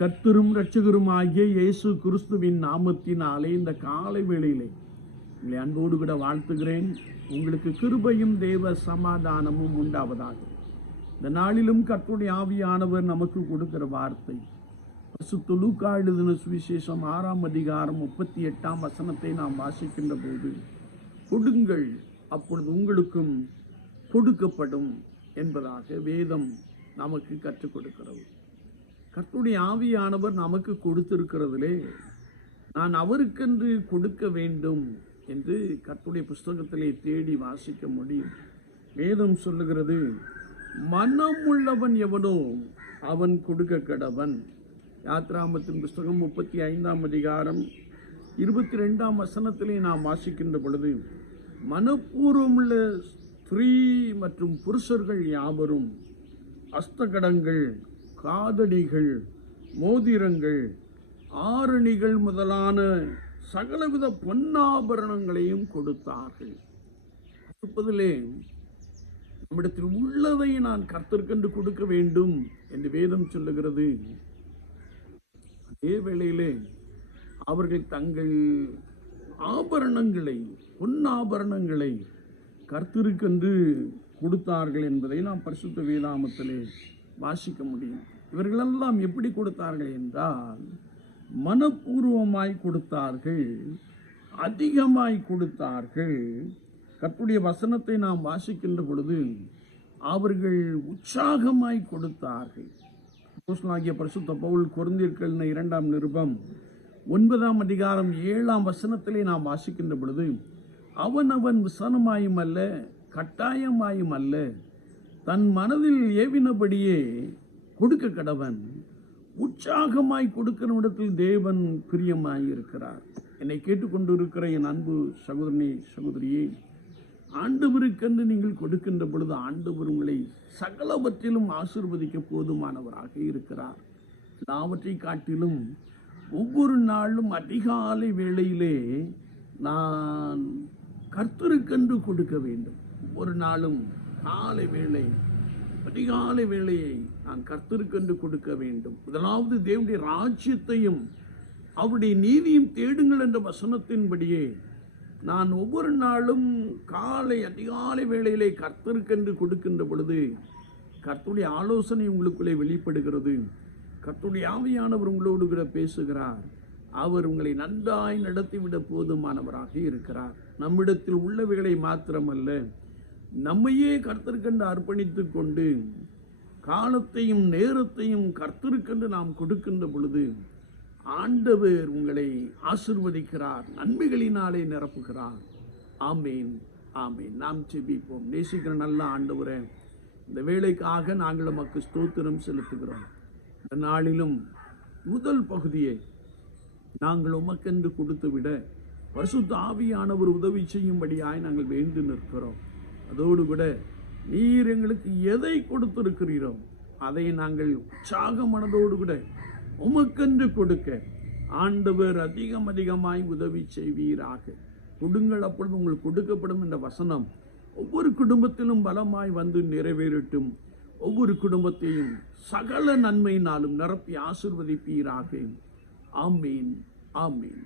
கர்த்தரும் ரட்சகரும் ஆகிய இயேசு கிறிஸ்துவின் நாமத்தினாலே இந்த காலை வேளையிலே உங்களை அன்போடு கூட வாழ்த்துகிறேன். உங்களுக்கு கிருபையும் தேவ சமாதானமும் உண்டாவதாக. இந்த நாளிலும் கர்த்தருடைய ஆவியானவர் நமக்கு கொடுக்கிற வார்த்தை. பசு தொழுக்கா எழுதின சுவிசேஷம் ஆறாம் அதிகாரம் முப்பத்தி எட்டாம் வசனத்தை நாம் வாசிக்கின்ற போது கொடுங்கள் அப்பொழுது உங்களுக்கும் கொடுக்கப்படும் என்பதாக வேதம் நமக்கு கற்றுக் கொடுக்கிறது. கர்த்தருடைய ஆவியானவர் நமக்கு கொடுத்திருக்கிறதுலே நான் அவருக்கென்று கொடுக்க வேண்டும் என்று கர்த்தருடைய புஸ்தகத்திலே தேடி வாசிக்க முடியும். வேதம் சொல்லுகிறது மனம் உள்ளவன் எவனோ அவன் கொடுக்க கடவன். யாத்ராமத்தின் புஸ்தகம் முப்பத்தி ஐந்தாம் அதிகாரம் இருபத்தி ரெண்டாம் வசனத்திலே நாம் வாசிக்கின்ற பொழுது மனப்பூர்வமுள்ள ஸ்திரீ மற்றும் புருஷர்கள் யாவரும் அஸ்தகடங்கள் காதடிகள் மோதிரங்கள் ஆரணிகள் முதலான சகலவித பொன்னாபரணங்களையும் கொடுத்தார்கள். கொடுப்பதிலே நம்மிடத்தில் உள்ளதை நான் கர்த்தர்க்கென்று கொடுக்க வேண்டும் என்று வேதம் சொல்லுகிறது. அதே வேளையிலே அவர்கள் தங்கள் ஆபரணங்களை பொன்னாபரணங்களை கர்த்தருக்கென்று கொடுத்தார்கள் என்பதை நாம் பரிசுத்த வேதாமத்திலே வாசிக்க முடியும். இவர்களெல்லாம் எப்படி கொடுத்தார்கள் என்றால் மனப்பூர்வமாய் கொடுத்தார்கள் அதிகமாய் கொடுத்தார்கள். கத்துடைய வசனத்தை நாம் வாசிக்கின்ற பொழுது அவர்கள் உற்சாகமாய் கொடுத்தார்கள். ஆகிய பரிசுத்த பவுல் குருந்தியர்கள் இரண்டாம் நிருபம் ஒன்பதாம் அதிகாரம் ஏழாம் வசனத்திலே நாம் வாசிக்கின்ற பொழுது அவன் அவன் விசனமாயும் அல்ல கட்டாயமாயும் அல்ல தன் மனதில் ஏவினபடியே கொடுக்க கடவன் உற்சாகமாய் கொடுக்கிற இடத்தில் தேவன் பிரியமாய் இருக்கிறார் என்னை கேட்டுக்கொண்டிருக்கிற என் அன்பு சகோதரனே சகோதரியே ஆண்டவருக்கென்று நீங்கள் கொடுக்கின்ற பொழுது ஆண்டவர் உங்களை சகலவற்றிலும் ஆசிர்வதிக்க போதுமானவராக இருக்கிறார். எல்லாவற்றை காட்டிலும் ஒவ்வொரு நாளும் அதிகாலை வேளையிலே நான் கர்த்தருக்கென்று கொடுக்க வேண்டும். ஒவ்வொரு நாளும் காலை வேளை அதிகாலை வேளையை நான் கர்த்தருக்கென்று கொடுக்க வேண்டும். முதலாவது தேவனுடைய ராஜ்யத்தையும் அவருடைய நீதியும் தேடுங்கள் என்ற வசனத்தின்படியே நான் ஒவ்வொரு நாளும் காலை அதிகாலை வேளையிலே கர்த்தருக்கென்று கொடுக்கின்ற பொழுது கர்த்துடைய ஆலோசனை உங்களுக்குள்ளே வெளிப்படுகிறது. கர்த்துடைய ஆவியானவர் உங்களோடு கூட பேசுகிறார். அவர் உங்களை நன்றாய் நடத்திவிட போதுமானவராக இருக்கிறார். நம்மிடத்தில் உள்ளவைகளை மாத்திரமல்ல நம்மையே கர்த்தருக்கென்று அர்ப்பணித்து கொண்டு காலத்தையும் நேரத்தையும் கர்த்தருக்கென்று நாம் கொடுக்கின்ற பொழுது ஆண்டவர் உங்களை ஆசிர்வதிக்கிறார் நன்மைகளினாலே நிரப்புகிறார். ஆமேன் ஆமேன். நாம் செபிப்போம் நேசிக்கிற நல்ல ஆண்டவரே இந்த வேலைக்காக நாங்கள் நமக்கு ஸ்தோத்திரம் செலுத்துகிறோம். இந்த நாளிலும் முதல் பகுதியை நாங்கள் உமக்கென்று கொடுத்துவிட பரிசுத்த ஆவியானவர் உதவி செய்யும்படியாய் நாங்கள் வேண்டு நிற்கிறோம். அதோடு கூட நீர் எங்களுக்கு எதை கொடுத்திருக்கிறீரோ அதை நாங்கள் உற்சாக மனதோடு கூட உமக்கென்று கொடுக்க ஆண்டவர் அதிகம் அதிகமாய் உதவி செய்வீராக. கொடுங்கள் அப்பொழுது உங்களுக்கு கொடுக்கப்படும் என்ற வசனம் ஒவ்வொரு குடும்பத்திலும் பலமாய் வந்து நிறைவேறட்டும். ஒவ்வொரு குடும்பத்தையும் சகல நன்மையினாலும் நிரப்பி ஆசிர்வதிப்பீராக. ஆமீன் ஆமீன்.